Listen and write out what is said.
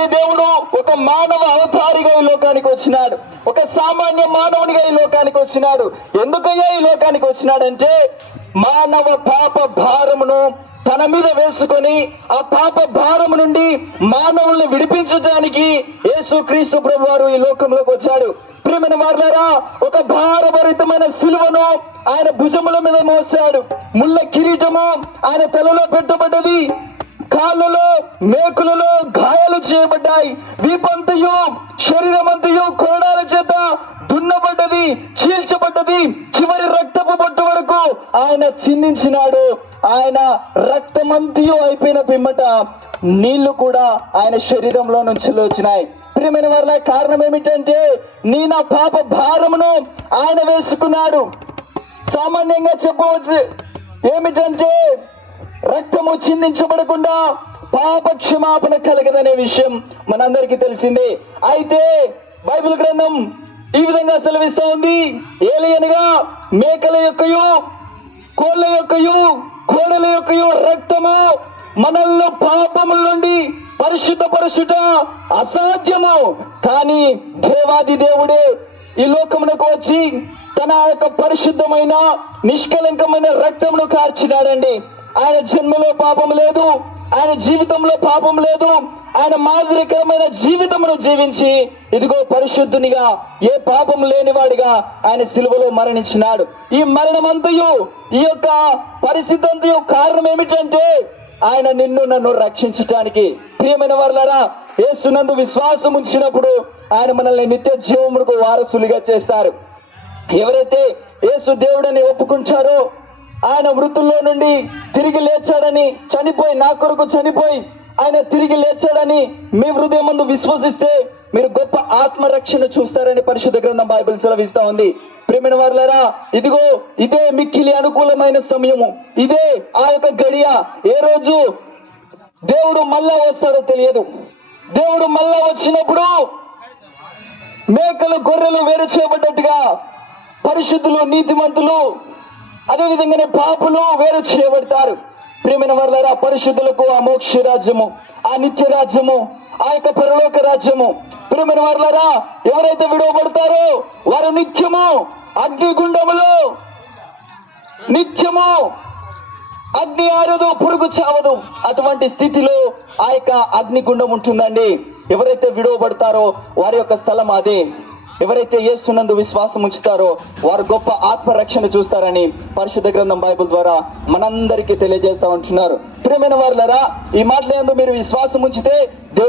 దేవాది దేవుడు ఒక మానవ అవతారిగా ఈ లోకానికి వచ్చినాడు. ఒక సామాన్య మానవునిగా ఈ లోకానికి వచ్చినాడు. ఎందుకయ్యా ఈ లోకానికి వచ్చినాడంటే మానవ పాప భారమును తన మీద వేసుకొని ఆ పాప భారము నుండి మానవుల్ని విడిపించడానికి యేసుక్రీస్తు ప్రభువారు ఈ లోకంలోకి వచ్చాడు. ప్రియమైన వారులారా, ఒక భారభరితమైన సిలువను ఆయన భుజముల మీద మోసాడు. ముళ్ళ కిరీటము ఆయన తలలో పెట్టబడ్డది. కాళ్ళలో మేకులలో గాయాలు చేయబడ్డాయి. వీపంతయు శరీరమంతయు కొరడాల చేత దున్నబడ్డది, చీల్చబడ్డది. చివరి రక్తపు బొట్టు వరకు ఆయన చిందించినాడు. ఆయన రక్తమంతయు అయిపోయిన పిమ్మట నీళ్లు కూడా ఆయన శరీరంలో నుంచి వచ్చినాయి. ప్రియమైన వారిలో కారణం ఏమిటంటే నా పాప భారమును ఆయన వేసుకున్నాడు. సామాన్యంగా చెప్పవచ్చు ఏమిటంటే రక్తము చిందించబడకుండా పాప క్షమాపణ కలగదనే విషయం మనందరికీ తెలిసిందే. అయితే బైబిల్ గ్రంథం ఈ విధంగా సెలవిస్తూ ఉంది. ఏలియనగా మేకల యొక్కయు కోళ్ళ యొక్కయు కోడల యొక్కయు రక్తము మనల్లో పాపముల నుండి పరిశుద్ధపరచుట అసాధ్యము. కానీ దేవాది దేవుడే ఈ లోకమునకు వచ్చి తన యొక్క పరిశుద్ధమైన నిష్కలంకమైన రక్తమును కార్చినాడండి. ఆయన జన్మలో పాపం లేదు, ఆయన జీవితంలో పాపం లేదు. ఆయన మాదిరికరమైన జీవితమును జీవించి ఇదిగో పరిశుద్ధునిగా ఏ పాపం లేనివాడిగా ఆయన సిలువలో మరణించినాడు. ఈ మరణమంతయు ఈ యొక్క పరిస్థితి అంతయు కారణం ఏమిటంటే ఆయన నిన్ను నన్ను రక్షించటానికి. ప్రియమైన వారులారా, యేసునందు విశ్వాసం ఉంచినప్పుడు ఆయన మనల్ని నిత్య జీవమునకు వారసులుగా చేస్తారు. ఎవరైతే యేసు దేవుడని ఒప్పుకుంటారో, ఆయన మృతుల్లో నుండి తిరిగి లేచాడని, చనిపోయి నా కొరకు చనిపోయి ఆయన తిరిగి లేచాడని మీ హృదయం ముందు విశ్వసిస్తే మీరు గొప్ప ఆత్మరక్షణ చూస్తారని పరిశుద్ధ గ్రంథం బైబిల్ సెలవిస్తా ఉంది. ప్రియమైన వారులారా, ఇదిగో ఇదే మిక్కిలి అనుకూలమైన సమయము. ఇదే ఆ యొక్క గడియ. ఏ రోజు దేవుడు మళ్ళా వస్తాడో తెలియదు. దేవుడు మళ్ళా వచ్చినప్పుడు మేకలు గొర్రెలు వేరు చేయబడ్డట్టుగా పరిశుద్ధులు నీతిమంతులు అదే విధంగానే పాపులు వేరు చేయబడతారు. ప్రియమైన వారులారా, పరిశుద్ధులకు ఆ మోక్ష రాజ్యము, ఆ నిత్య రాజ్యము, ఆ యొక్క పరలోక రాజ్యము. ప్రియమైన వారులారా, ఎవరైతే విడవబడతారో వారు నిత్యము అగ్నిగుండములో, నిత్యము అగ్ని ఆరదు, పురుగు చావదు. అటువంటి స్థితిలో ఆ యొక్క అగ్నిగుండం ఉంటుందండి. ఎవరైతే విడవబడతారో వారి యొక్క స్థలం అదే. ఎవరైతే యేసునందు విశ్వాసం ఉంచుతారో వారు గొప్ప ఆత్మరక్షణ చూస్తారని పరిశుద్ధ గ్రంథం బైబిల్ ద్వారా మనందరికీ తెలియజేస్తా ఉంటున్నారు. ప్రియమైన వారులారా, ఈ మాటలందు మీరు విశ్వాసం ఉంచితే